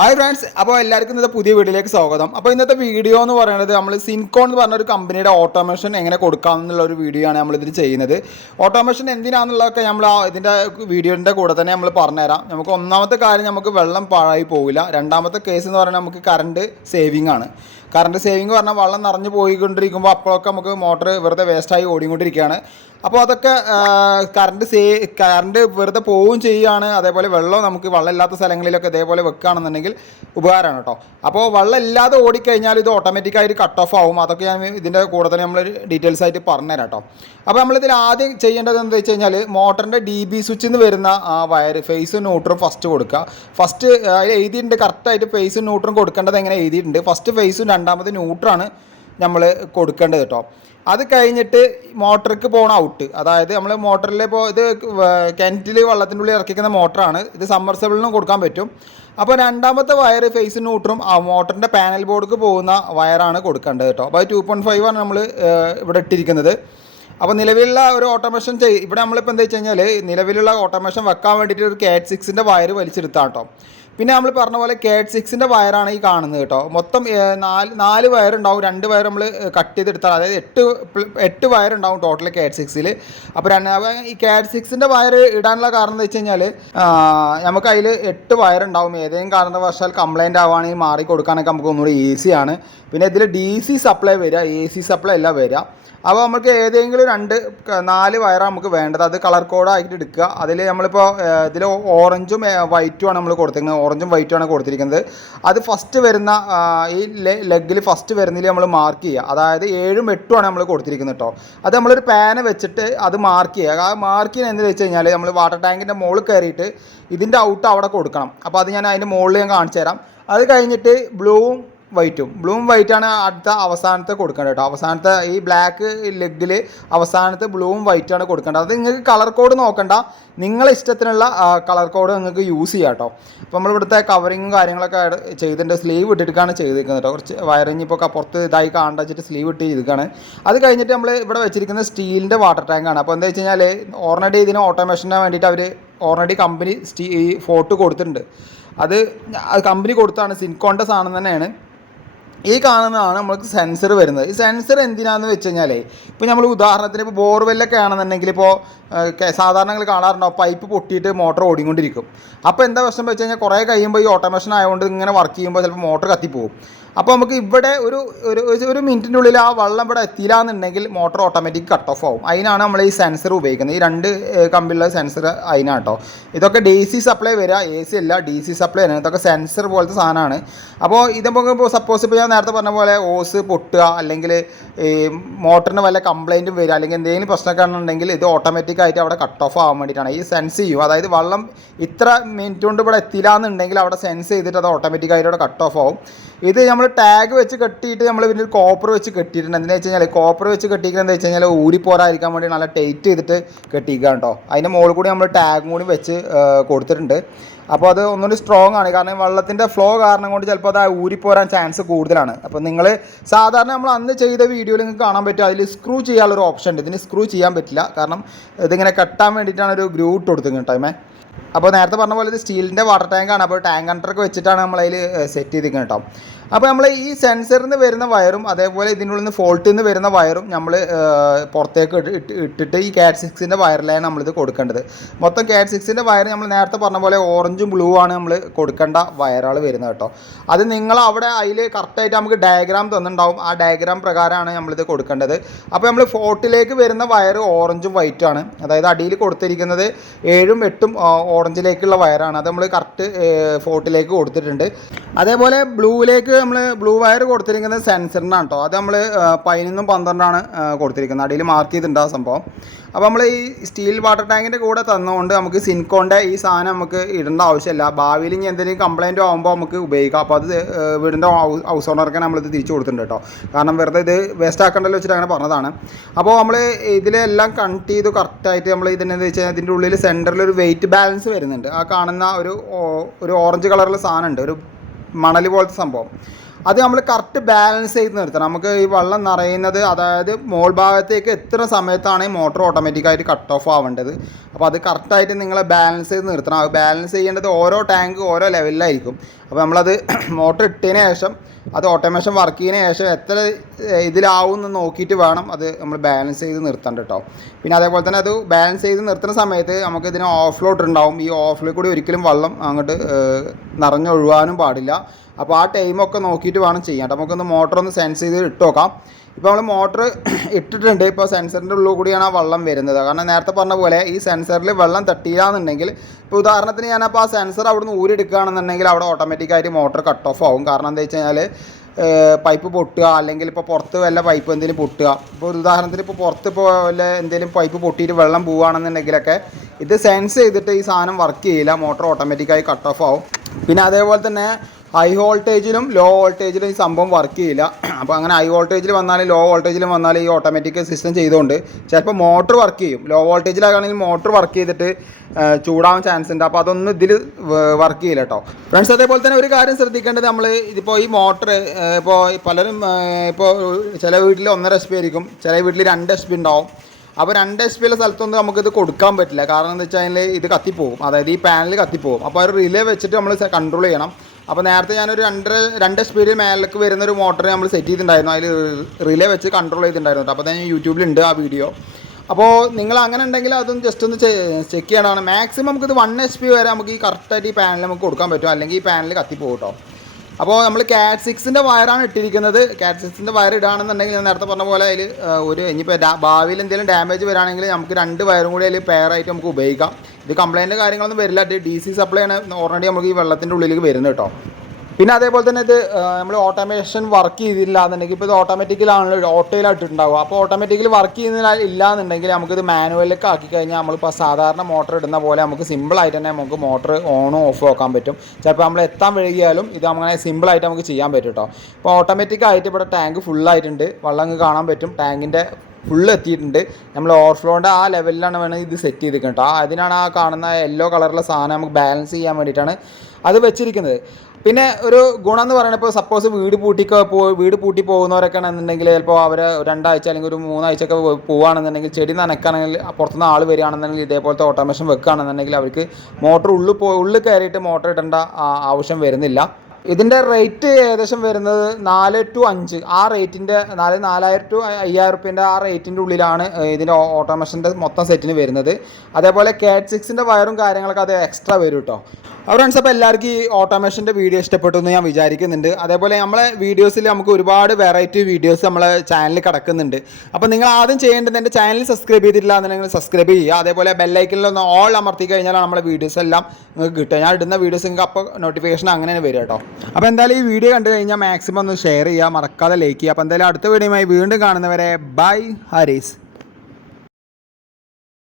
Hi friends, അപ്പോൾ എല്ലാവർക്കും ഇന്നത്തെ പുതിയ വീഡിയോയിലേക്ക് സ്വാഗതം. അപ്പോൾ ഇന്നത്തെ വീഡിയോ എന്ന് പറയുന്നത് നമ്മൾ സിൻകോൺ എന്ന് പറഞ്ഞൊരു കമ്പനിയുടെ ഓട്ടോമേഷൻ എങ്ങനെ കൊടുക്കാമെന്നുള്ള ഒരു വീഡിയോ ആണ് നമ്മളിതിൽ ചെയ്യുന്നത്. ഓട്ടോമേഷൻ എന്തിനാണെന്നുള്ളതൊക്കെ നമ്മൾ ഇതിൻ്റെ വീഡിയോൻ്റെ കൂടെ തന്നെ നമ്മൾ പറഞ്ഞുതരാം. നമുക്ക് ഒന്നാമത്തെ കാര്യം, നമുക്ക് വെള്ളം പാഴായി പോവില്ല. രണ്ടാമത്തെ കേസ് എന്ന് പറഞ്ഞാൽ നമുക്ക് കറണ്ട് സേവിങ് ആണ്. കറണ്ട് സേവിങ് പറഞ്ഞാൽ വെള്ളം നിറഞ്ഞു പോയിക്കൊണ്ടിരിക്കുമ്പോൾ അപ്പോഴൊക്കെ നമുക്ക് മോട്ടർ വെറുതെ വേസ്റ്റായി ഓടിക്കൊണ്ടിരിക്കുകയാണ്. അപ്പോൾ അതൊക്കെ കറണ്ട് വെറുതെ പോവുകയും ചെയ്യുകയാണ്. അതേപോലെ വെള്ളം നമുക്ക് വെള്ളമില്ലാത്ത സ്ഥലങ്ങളിലൊക്കെ ഇതേപോലെ വെക്കുകയാണെന്നുണ്ടെങ്കിൽ ഉപകാരമാണ് കേട്ടോ. അപ്പോൾ വെള്ളം ഇല്ലാതെ ഓടിക്കഴിഞ്ഞാൽ ഇത് ഓട്ടോമാറ്റിക്കായിട്ട് കട്ട് ഓഫ് ആവും. അതൊക്കെ ഞാൻ ഇതിൻ്റെ കൂടെ തന്നെ നമ്മൾ ഡീറ്റെയിൽസ് ആയിട്ട് പറഞ്ഞുതരാം കേട്ടോ. അപ്പോൾ നമ്മളിതിൽ ആദ്യം ചെയ്യേണ്ടത് എന്താ വെച്ച് കഴിഞ്ഞാൽ, മോട്ടറിൻ്റെ DB സ്വിച്ചിൽ നിന്ന് വരുന്ന വയർ ഫേസും ന്യൂട്രും ഫസ്റ്റ് കൊടുക്കുക. ഫസ്റ്റ് അതിൽ എഴുതിയിട്ടുണ്ട്, കറക്റ്റായിട്ട് ഫേസും ന്യൂട്രും കൊടുക്കേണ്ടത് എങ്ങനെ എഴുതിയിട്ടുണ്ട്. ഫസ്റ്റ് ഫേസും രണ്ടാമത് ന്യൂട്രാണ് നമ്മൾ കൊടുക്കേണ്ടത് കേട്ടോ. അത് കഴിഞ്ഞിട്ട് മോട്ടർക്ക് പോകണ ഔട്ട്, അതായത് നമ്മൾ മോട്ടറിൽ ഇപ്പോൾ ഇത് കിണറ്റിൽ വെള്ളത്തിൻ്റെ ഉള്ളിൽ ഇറക്കിക്കുന്ന മോട്ടറാണ്. ഇത് സമ്മർസിബിളിനും കൊടുക്കാൻ പറ്റും. അപ്പോൾ രണ്ടാമത്തെ വയർ ഫേസ് ന്യൂട്രും മോട്ടറിൻ്റെ പാനൽ ബോർഡിലേക്ക് പോകുന്ന വയറാണ് കൊടുക്കേണ്ടത് കേട്ടോ. അപ്പോൾ 2.5 ആണ് നമ്മൾ ഇവിടെ ഇട്ടിരിക്കുന്നത്. അപ്പോൾ നിലവിലുള്ള ഒരു ഓട്ടോമേഷൻ ഇവിടെ നമ്മളിപ്പോൾ എന്താ വെച്ച് കഴിഞ്ഞാൽ, നിലവിലുള്ള ഓട്ടോമേഷൻ വെക്കാൻ വേണ്ടിയിട്ട് ഒരു CAT 6ൻ്റെ വയർ വലിച്ചെടുത്താണ് കേട്ടോ. പിന്നെ നമ്മൾ പറഞ്ഞ പോലെ CAT 6ൻ്റെ വയറാണ് ഈ കാണുന്നത് കേട്ടോ. മൊത്തം നാല് വയറുണ്ടാവും. 2 വയർ നമ്മൾ കട്ട് ചെയ്തെടുത്താൽ, അതായത് 8 വയറുണ്ടാവും ടോട്ടൽ CAT 6ൽ. അപ്പോൾ ഈ CAT 6ൻ്റെ വയർ ഇടാനുള്ള കാരണം എന്താ വെച്ച് കഴിഞ്ഞാൽ, നമുക്ക് അതിൽ 8 വയറുണ്ടാവും. ഏതെങ്കിലും കാരണവശാൽ കംപ്ലൈൻറ്റ് ആവുകയാണെങ്കിൽ മാറി കൊടുക്കാനൊക്കെ നമുക്ക് ഒന്നുകൂടി ഈസിയാണ്. പിന്നെ ഇതിൽ DC സപ്ലൈ വരിക, AC സപ്ലൈ അല്ല വരിക. അപ്പോൾ നമുക്ക് ഏതെങ്കിലും 4 വയറാണ് നമുക്ക് വേണ്ടത്. അത് കളർ കോഡായിട്ട് എടുക്കുക. അതിൽ നമ്മളിപ്പോൾ ഇതിൽ ഓറഞ്ചും വൈറ്റുമാണ് നമ്മൾ കൊടുത്തിരിക്കുന്നത്. ഓറഞ്ചും വൈറ്റുമാണ് കൊടുത്തിരിക്കുന്നത്. അത് ഫസ്റ്റ് വരുന്ന ഈ ലെഗിൽ ഫസ്റ്റ് വരുന്നതിൽ നമ്മൾ മാർക്ക് ചെയ്യുക. അതായത് 7ഉം 8ഉമാണ് നമ്മൾ കൊടുത്തിരിക്കുന്നത് കേട്ടോ. അത് നമ്മളൊരു പാന് വെച്ചിട്ട് അത് മാർക്ക് ചെയ്യുക. ആ മാർക്ക് ചെയ്യുന്നത് എന്താണെന്ന് വെച്ച് കഴിഞ്ഞാൽ, നമ്മൾ വാട്ടർ ടാങ്കിൻ്റെ മുകളിൽ കയറിയിട്ട് ഇതിൻ്റെ ഔട്ട് അവിടെ കൊടുക്കണം. അപ്പോൾ അത് ഞാൻ അതിൻ്റെ മുകളിൽ ഞാൻ കാണിച്ചു തരാം. അത് കഴിഞ്ഞിട്ട് ബ്ലൂവും വൈറ്റാണ് അടുത്ത അവസാനത്തെ കൊടുക്കേണ്ടത് കേട്ടോ. അവസാനത്തെ ഈ ബ്ലാക്ക് ലെഗിൽ അവസാനത്തെ ബ്ലൂവും വൈറ്റാണ് കൊടുക്കേണ്ടത്. അത് നിങ്ങൾക്ക് കളർ കോഡ് നോക്കണ്ട, നിങ്ങളെ ഇഷ്ടത്തിനുള്ള കളർ കോഡ് നിങ്ങൾക്ക് യൂസ് ചെയ്യാം കേട്ടോ. അപ്പോൾ നമ്മളിവിടുത്തെ കവറിങ്ങും കാര്യങ്ങളൊക്കെ ചെയ്തിട്ടുണ്ട്. സ്ലീവ് ഇട്ടിട്ടാണ് ചെയ്തിരിക്കുന്നത് കേട്ടോ. കുറച്ച് വയറിങ് ഇപ്പോൾ പുറത്ത് ഇതായി കാണാൻ വെച്ചിട്ട് സ്ലീവ് ഇട്ട് ചെയ്തിരിക്കുകയാണ്. അത് കഴിഞ്ഞിട്ട് നമ്മൾ ഇവിടെ വെച്ചിരിക്കുന്നത് സ്റ്റീലിൻ്റെ വാട്ടർ ടാങ്കാണ്. അപ്പോൾ എന്താ വെച്ച് കഴിഞ്ഞാൽ, ഓൾറെഡി ഇതിന് ഓട്ടോമേഷന് വേണ്ടിയിട്ട് അവർ ഓൾറെഡി കമ്പനി ഫോട്ടോ കൊടുത്തിട്ടുണ്ട്. അത് കമ്പനി കൊടുത്താണ്, സിൻകോണിൻ്റെ സാധനം തന്നെയാണ്. ഈ കാണുന്നതാണ് നമുക്ക് സെൻസർ വരുന്നത്. ഈ സെൻസർ എന്തിനാണെന്ന് വെച്ച് കഴിഞ്ഞാൽ, ഇപ്പോൾ നമ്മൾ ഉദാഹരണത്തിന് ഇപ്പോൾ ബോർവെല്ലൊക്കെ ആണെന്നുണ്ടെങ്കിൽ, ഇപ്പോൾ സാധാരണ നിങ്ങൾ കാണാറുണ്ടാവും പൈപ്പ് പൊട്ടിയിട്ട് മോട്ടർ ഓടിക്കൊണ്ടിരിക്കും. അപ്പോൾ എന്താ പ്രശ്നം വെച്ച് കഴിഞ്ഞാൽ, കുറേ കഴിയുമ്പോൾ ഈ ഓട്ടോമേഷൻ ആയതുകൊണ്ട് ഇങ്ങനെ വർക്ക് ചെയ്യുമ്പോൾ ചിലപ്പോൾ മോട്ടർ കത്തിപ്പോകും. അപ്പോൾ നമുക്ക് ഇവിടെ ഒരു മിനിറ്റിൻ്റെ ഉള്ളിൽ ആ വെള്ളം ഇവിടെ എത്തിയില്ല എന്നുണ്ടെങ്കിൽ മോട്ടർ ഓട്ടോമാറ്റിക് കട്ട് ഓഫ് ആവും. അതിനാണ് നമ്മൾ ഈ സെൻസർ ഉപയോഗിക്കുന്നത്. ഈ 2 കമ്പിയുള്ള സെൻസർ അതിനാണ് കേട്ടോ. ഇതൊക്കെ DC സപ്ലൈ വരിക, AC അല്ല, DC സപ്ലൈ ആണ്. ഇതൊക്കെ സെൻസർ പോലത്തെ സാധനമാണ്. അപ്പോൾ ഇതൊക്കെ സപ്പോസ് ഇപ്പോൾ ഞാൻ നേരത്തെ പറഞ്ഞ പോലെ ഓസ് പൊട്ടുക, അല്ലെങ്കിൽ ഈ മോട്ടറിന് വല്ല കംപ്ലൈൻറ്റും വരിക, അല്ലെങ്കിൽ എന്തെങ്കിലും പ്രശ്നമൊക്കെ ഉണ്ടെങ്കിൽ ഇത് ഓട്ടോമാറ്റിക്കായിട്ട് അവിടെ കട്ട് ഓഫ് ആവാൻ വേണ്ടിയിട്ടാണ്. ഈ സെൻസ് ചെയ്യും, അതായത് വെള്ളം ഇത്ര മിനിറ്റ് കൊണ്ട് ഇവിടെ എത്തില്ല എന്നുണ്ടെങ്കിൽ അവിടെ സെൻസ് ചെയ്തിട്ട് അത് ഓട്ടോമാറ്റിക്കായിട്ട് അവിടെ കട്ട് ഓഫ് ആവും. ഇത് നമ്മൾ ടാഗ് വെച്ച് കെട്ടിയിട്ട് നമ്മൾ പിന്നെ ഒരു കോപ്പർ വെച്ച് കെട്ടിയിട്ടുണ്ട്. എന്താണെന്ന് വെച്ച് കഴിഞ്ഞാൽ, കോപ്പർ വെച്ച് കെട്ടിക്കുന്നത് എന്താ വെച്ച് കഴിഞ്ഞാൽ, ഊരിപ്പോരാതിരിക്കാൻ വേണ്ടി നല്ല ടൈറ്റ് ചെയ്തിട്ട് കെട്ടിക്കുക കേട്ടോ. അതിൻ്റെ മുകളിൽ കൂടി നമ്മൾ ടാഗും കൂടി വെച്ച് കൊടുത്തിട്ടുണ്ട്. അപ്പോൾ അത് ഒന്നുകൂടി സ്ട്രോങ് ആണ്. കാരണം വെള്ളത്തിൻ്റെ ഫ്ലോ കാരണം കൊണ്ട് ചിലപ്പോൾ അത് ഊരിപ്പോരാൻ ചാൻസ് കൂടുതലാണ്. അപ്പോൾ നിങ്ങൾ സാധാരണ നമ്മൾ അന്ന് ചെയ്ത വീഡിയോയിൽ നിങ്ങൾക്ക് കാണാൻ പറ്റും, അതിൽ സ്ക്രൂ ചെയ്യാനുള്ളൊരു ഓപ്ഷൻ ഉണ്ട്. ഇതിന് സ്ക്രൂ ചെയ്യാൻ പറ്റില്ല, കാരണം ഇതിങ്ങനെ കെട്ടാൻ വേണ്ടിയിട്ടാണ് ഒരു ഗ്രൂ ഇട്ട് കൊടുത്തിട്ടുണ്ട് ടൈമേ. അപ്പോൾ നേരത്തെ പറഞ്ഞ പോലെ ഇത് സ്റ്റീലിൻ്റെ വാട്ടർ ടാങ്കാണ്. അപ്പോൾ ടാങ്ക് കണ്ടറൊക്കെ വെച്ചിട്ടാണ് നമ്മളതിൽ സെറ്റ് ചെയ്തിരിക്കുന്നത് കേട്ടോ. അപ്പോൾ നമ്മൾ ഈ സെൻസറിൽ നിന്ന് വരുന്ന വയറും അതേപോലെ ഇതിനുള്ളിൽ നിന്ന് ഫോൾട്ടിൽ നിന്ന് വരുന്ന വയറും നമ്മൾ പുറത്തേക്ക് ഇട്ടിട്ട് ഈ CAT 6ൻ്റെ വയറിലാണ് നമ്മളിത് കൊടുക്കേണ്ടത്. മൊത്തം CAT 6ൻ്റെ വയർ നമ്മൾ നേരത്തെ പറഞ്ഞ പോലെ ഓറഞ്ചും ബ്ലൂ ആണ് നമ്മൾ കൊടുക്കേണ്ട വയറുകൾ വരുന്നത് കേട്ടോ. അത് നിങ്ങൾ അവിടെ അതിൽ കറക്റ്റായിട്ട് നമുക്ക് ഡയഗ്രാം തന്നിട്ടുണ്ടാവും. ആ ഡയഗ്രാം പ്രകാരമാണ് നമ്മളിത് കൊടുക്കേണ്ടത്. അപ്പോൾ നമ്മൾ ഫോർട്ടിലേക്ക് വരുന്ന വയർ ഓറഞ്ചും വൈറ്റാണ്. അതായത് അടിയിൽ കൊടുത്തിരിക്കുന്നത് 7ഉം 8ഉം ഓറഞ്ചിലേക്കുള്ള വയറാണ്. അത് നമ്മൾ കറക്റ്റ് ഫോർട്ടിലേക്ക് കൊടുത്തിട്ടുണ്ട്. അതേപോലെ ബ്ലൂവിലേക്ക് നമ്മൾ ബ്ലൂ വയർ കൊടുത്തിരിക്കുന്നത് സെൻസറിനാണ് കേട്ടോ. അത് നമ്മൾ 11ഉം 12ആണ് കൊടുത്തിരിക്കുന്നത്. അടിയിൽ മാർക്ക് ചെയ്തിട്ടുണ്ട് ആ സംഭവം. അപ്പോൾ നമ്മൾ ഈ സ്റ്റീൽ വാട്ടർ ടാങ്കിൻ്റെ കൂടെ തന്നുകൊണ്ട് നമുക്ക് സിൻകോണിൻ്റെ ഈ സാധനം നമുക്ക് ഇടേണ്ട ആവശ്യമില്ല. ഭാവിയിൽ ഇനി എന്തെങ്കിലും കംപ്ലയിൻറ്റ് ആകുമ്പോൾ നമുക്ക് ഉപയോഗിക്കാം. അപ്പോൾ അത് വീടിൻ്റെ ഹൗസ് ഓണർക്ക് നമ്മളിത് തിരിച്ചു കൊടുത്തിട്ടുണ്ട് കേട്ടോ. കാരണം വെറുതെ ഇത് വേസ്റ്റ് ആക്കണ്ടല്ലോ വെച്ചിട്ട് അങ്ങനെ പറഞ്ഞതാണ്. അപ്പോൾ നമ്മൾ ഇതിലെല്ലാം കണക്ട് ചെയ്ത് കറക്റ്റായിട്ട് നമ്മൾ ഇതിനെന്ന് വെച്ച് കഴിഞ്ഞാൽ, ഇതിൻ്റെ ഉള്ളിൽ സെൻറ്ററിലൊരു വെയിറ്റ് ബാലൻസ് വരുന്നുണ്ട്. ആ കാണുന്ന ഒരു ഓറഞ്ച് കളറുള്ള സാധനമുണ്ട്, ഒരു മണൽ പോലത്തെ സംഭവം. അത് നമ്മൾ കറക്റ്റ് ബാലൻസ് ചെയ്ത് നിർത്തണം. നമുക്ക് ഈ വെള്ളം നിറയുന്നത് അതായത് മോൾ ഭാഗത്തേക്ക് എത്തുന്ന സമയത്താണ് ഈ മോട്ടർ ഓട്ടോമാറ്റിക്കായിട്ട് കട്ട് ഓഫ് ആവേണ്ടത്. അപ്പോൾ അത് കറക്റ്റായിട്ട് നിങ്ങൾ ബാലൻസ് ചെയ്ത് നിർത്തണം. അത് ബാലൻസ് ചെയ്യേണ്ടത് ഓരോ ടാങ്ക് ഓരോ ലെവലിലായിരിക്കും. അപ്പോൾ നമ്മളത് മോട്ടർ ഇട്ടതിന് ശേഷം അത് ഓട്ടോമേഷൻ വർക്ക് ചെയ്യുന്നതിന് ശേഷം എത്ര ഇതിലാവും എന്ന് നോക്കിയിട്ട് വേണം അത് നമ്മൾ ബാലൻസ് ചെയ്ത് നിർത്തേണ്ട കേട്ടോ. പിന്നെ അതേപോലെ തന്നെ അത് ബാലൻസ് ചെയ്ത് നിർത്തുന്ന സമയത്ത് നമുക്ക് ഇതിന് ഓഫ് ഉണ്ടാവും. ഈ ഓഫിൽ കൂടി ഒരിക്കലും വെള്ളം അങ്ങോട്ട് നിറഞ്ഞൊഴുകാനും പാടില്ല. അപ്പോൾ ആ ടൈമൊക്കെ നോക്കിയിട്ട് വേണം ചെയ്യാൻ. നമുക്കൊന്ന് മോട്ടറൊന്ന് സെൻസ് ചെയ്ത് ഇട്ട് നോക്കാം. ഇപ്പോൾ നമ്മൾ മോട്ടർ ഇട്ടിട്ടുണ്ട്. ഇപ്പോൾ സെൻസറിൻ്റെ ഉള്ളിൽ കൂടിയാണ് ആ വെള്ളം വരുന്നത്. കാരണം നേരത്തെ പറഞ്ഞ പോലെ ഈ സെൻസറിൽ വെള്ളം തട്ടിയില്ല എന്നുണ്ടെങ്കിൽ, ഇപ്പോൾ ഉദാഹരണത്തിന് ഞാനപ്പോൾ ആ സെൻസർ അവിടുന്ന് ഊരിയെടുക്കുകയാണെന്നുണ്ടെങ്കിൽ അവിടെ ഓട്ടോമാറ്റിക്കായിട്ട് മോട്ടർ കട്ട് ഓഫ് ആവും. കാരണം എന്താ വെച്ച് കഴിഞ്ഞാൽ പൈപ്പ് പൊട്ടുക, അല്ലെങ്കിൽ ഇപ്പോൾ പുറത്ത് വല്ല പൈപ്പ് എന്തെങ്കിലും പൊട്ടുക. ഇപ്പോൾ ഒരു ഉദാഹരണത്തിന് ഇപ്പോൾ പുറത്ത് ഇപ്പോൾ വല്ല എന്തെങ്കിലും പൈപ്പ് പൊട്ടിയിട്ട് വെള്ളം പോവുകയാണെന്നുണ്ടെങ്കിലൊക്കെ ഇത് സെൻസ് ചെയ്തിട്ട് ഈ സാധനം വർക്ക് ചെയ്യില്ല, മോട്ടർ ഓട്ടോമാറ്റിക്കായി കട്ട് ഓഫ് ആവും. പിന്നെ അതേപോലെ തന്നെ ഹൈ വോൾട്ടേജിലും ലോ വോൾട്ടേജിലും ഈ സംഭവം വർക്ക് ചെയ്യില്ല. അപ്പോൾ അങ്ങനെ ഹൈ വോൾട്ടേജിൽ വന്നാലും ലോ വോൾട്ടേജിലും വന്നാലും ഈ ഓട്ടോമാറ്റിക് സിസ്റ്റം ചെയ്തുകൊണ്ട് ചിലപ്പോൾ മോട്ടർ വർക്ക് ചെയ്യും. ലോ വോൾട്ടേജിലാണെങ്കിൽ മോട്ടർ വർക്ക് ചെയ്തിട്ട് ചൂടാവാൻ ചാൻസ് ഉണ്ട്. അപ്പോൾ അതൊന്നും ഇതിൽ വർക്ക് ചെയ്യില്ല കേട്ടോ ഫ്രണ്ട്സ്. അതേപോലെ തന്നെ ഒരു കാര്യം ശ്രദ്ധിക്കേണ്ടത്, നമ്മൾ ഇതിപ്പോൾ ഈ മോട്ടർ ഇപ്പോൾ പലരും ഇപ്പോൾ ചില വീട്ടിൽ 1.5 HP ആയിരിക്കും, ചില വീട്ടിൽ 2 HP ഉണ്ടാവും. അപ്പോൾ 2 HP ഉള്ള സ്ഥലത്തൊന്നും നമുക്കിത് കൊടുക്കാൻ പറ്റില്ല. കാരണം എന്താ വെച്ച് കഴിഞ്ഞാൽ ഇത് കത്തിപ്പോകും, അതായത് ഈ പാനൽ കത്തിപ്പോകും. അപ്പോൾ ഒരു റിലേ വെച്ചിട്ട് നമ്മൾ കൺട്രോൾ ചെയ്യണം. അപ്പോൾ നേരത്തെ ഞാനൊരു 2 സ്പീഡിൽ മേലേക്ക് വരുന്നൊരു മോട്ടർ നമ്മൾ സെറ്റ് ചെയ്തിട്ടുണ്ടായിരുന്നു. അതിൽ റിലേ വെച്ച് കൺട്രോൾ ചെയ്തിട്ടുണ്ടായിരുന്നു. അപ്പോൾ ഞാൻ യൂട്യൂബിലുണ്ട് ആ വീഡിയോ. അപ്പോൾ നിങ്ങൾ അങ്ങനെ ഉണ്ടെങ്കിൽ അതൊന്ന് ജസ്റ്റ് ഒന്ന് ചെക്ക് ചെയ്യണമാണ്. മാക്സിമം നമുക്കിത് 1 HP വരെ നമുക്ക് ഈ കറക്റ്റായിട്ട് ഈ പാനൽ നമുക്ക് കൊടുക്കാൻ പറ്റും, അല്ലെങ്കിൽ ഈ പാനൽ കത്തിപ്പോകും കേട്ടോ. അപ്പോൾ നമ്മൾ CAT 6ൻ്റെ വയറാണ് ഇട്ടിരിക്കുന്നത്. CAT 6ൻ്റെ വയർ ഇടുകയാണെന്നുണ്ടെങ്കിൽ ഞാൻ നേരത്തെ പറഞ്ഞ പോലെ അതിൽ ഒരു ഇനിയിപ്പോൾ ഭാവിയിൽ എന്തെങ്കിലും ഡാമേജ് വരികയാണെങ്കിൽ നമുക്ക് 2 വയറും കൂടി അതിൽ പെയറായിട്ട് നമുക്ക് ഉപയോഗിക്കാം. ഇത് കംപ്ലയിൻറ്റ് കാര്യങ്ങളൊന്നും വരില്ല. ഇത് DC സപ്ലൈ ആണ് ഓൾറെഡി നമുക്ക് ഈ വെള്ളത്തിൻ്റെ ഉള്ളിലേക്ക് വരുന്നത് കേട്ടോ. പിന്നെ അതേപോലെ തന്നെ ഇത് നമ്മൾ ഓട്ടോമേഷൻ വർക്ക് ചെയ്തില്ല എന്നുണ്ടെങ്കിൽ, ഇപ്പോൾ ഇത് ഓട്ടോമാറ്റിക്കലാണല്ലോ ഓട്ടോയിലായിട്ടുണ്ടാവുക. അപ്പോൾ ഓട്ടോമാറ്റിക്കലി വർക്ക് ചെയ്യുന്നില്ല ഇല്ല എന്നുണ്ടെങ്കിൽ നമുക്കിത് മാനുവലിലേക്ക് ആക്കി കഴിഞ്ഞാൽ നമ്മളിപ്പോൾ സാധാരണ മോട്ടർ ഇടുന്ന പോലെ നമുക്ക് സിമ്പിളായിട്ട് തന്നെ നമുക്ക് മോട്ടർ ഓണും ഓഫും ആക്കാൻ പറ്റും. ചിലപ്പോൾ നമ്മൾ എത്താൻ വൈകിയാലും ഇത് അങ്ങനെ സിമ്പിളായിട്ട് നമുക്ക് ചെയ്യാൻ പറ്റും കേട്ടോ. ഇപ്പോൾ ഓട്ടോമാറ്റിക്കായിട്ട് ഇവിടെ ടാങ്ക് ഫുള്ളായിട്ടുണ്ട്, വെള്ളം കാണാൻ പറ്റും, ടാങ്കിൻ്റെ ഫുള്ള് എത്തിയിട്ടുണ്ട്. നമ്മൾ ഓവർഫ്ലോൻ്റെ ആ ലെവലിലാണ് വേണമെങ്കിൽ ഇത് സെറ്റ് ചെയ്തിരിക്കുന്നത് കേട്ടോ. അതിനാണ് ആ കാണുന്ന യെല്ലോ കളറുള്ള സാധനം നമുക്ക് ബാലൻസ് ചെയ്യാൻ വേണ്ടിയിട്ടാണ് അത് വെച്ചിരിക്കുന്നത്. പിന്നെ ഒരു ഗുണം എന്ന് പറയുന്നത്, ഇപ്പോൾ സപ്പോസ് വീട് പൂട്ടി പോകുന്നവരൊക്കെ ആണെന്നുണ്ടെങ്കിൽ ചിലപ്പോൾ അവർ 2 ആഴ്ച അല്ലെങ്കിൽ ഒരു 3 ആഴ്ചയൊക്കെ പോവുകയാണെന്നുണ്ടെങ്കിൽ, ചെടി നനയ്ക്കുകയാണെങ്കിൽ പുറത്തുനിന്ന് ആൾ വരികയാണെന്നുണ്ടെങ്കിൽ ഇതേപോലത്തെ ഓട്ടോമേഷൻ വെക്കുകയാണെന്നുണ്ടെങ്കിൽ അവർക്ക് മോട്ടർ ഉള്ളിൽ കയറിയിട്ട് മോട്ടർ ഇടേണ്ട ആവശ്യം വരുന്നില്ല. ഇതിൻ്റെ റേറ്റ് ഏകദേശം വരുന്നത് 4 to 5 ആ റേറ്റിൻ്റെ 4,000 to 5,000 റുപ്യൻ്റെ ആ റേറ്റിൻ്റെ ഉള്ളിലാണ് ഇതിൻ്റെ ഓട്ടോമേഷൻ്റെ മൊത്തം സെറ്റിന് വരുന്നത്. അതേപോലെ CAT 6ൻ്റെ വയറും കാര്യങ്ങളൊക്കെ അത് എക്സ്ട്രാ വരും കേട്ടോ. ഫ്രണ്ട്സ്, അപ്പോൾ എല്ലാവർക്കും ഈ ഓട്ടോമേഷൻ്റെ വീഡിയോ ഇഷ്ടപ്പെട്ടു എന്ന് ഞാൻ വിചാരിക്കുന്നുണ്ട്. അതേപോലെ നമ്മളെ വീഡിയോസിൽ നമുക്ക് ഒരുപാട് വെറൈറ്റി വീഡിയോസ് നമ്മളെ ചാനലിൽ കിടക്കുന്നുണ്ട്. അപ്പോൾ നിങ്ങൾ ആദ്യം ചെയ്യേണ്ടത് എൻ്റെ ചാനൽ സബ്സ്ക്രൈബ് ചെയ്തിട്ടില്ല എന്നുണ്ടെങ്കിൽ സബ്സ്ക്രൈബ് ചെയ്യുക. അതേപോലെ ബെല്ലൈക്കനിലൊന്ന് ഓൾ അമർത്തി കഴിഞ്ഞാൽ നമ്മളെ വീഡിയോസ് എല്ലാം നിങ്ങൾക്ക് കിട്ടുക. ഞാൻ ഇടുന്ന വീഡിയോസ് നിങ്ങൾക്ക് അപ്പോൾ നോട്ടിഫിക്കേഷൻ അങ്ങനെ വരും കേട്ടോ. അപ്പോൾ എന്തായാലും ഈ വീഡിയോ കണ്ടു കഴിഞ്ഞാൽ മാക്സിമം ഒന്ന് ഷെയർ ചെയ്യുക, മറക്കാതെ ലൈക്ക് ചെയ്യുക. അപ്പോൾ എന്തായാലും അടുത്ത വീഡിയോയുമായി വീണ്ടും കാണുന്നവരെ ബൈ ഹരീസ്.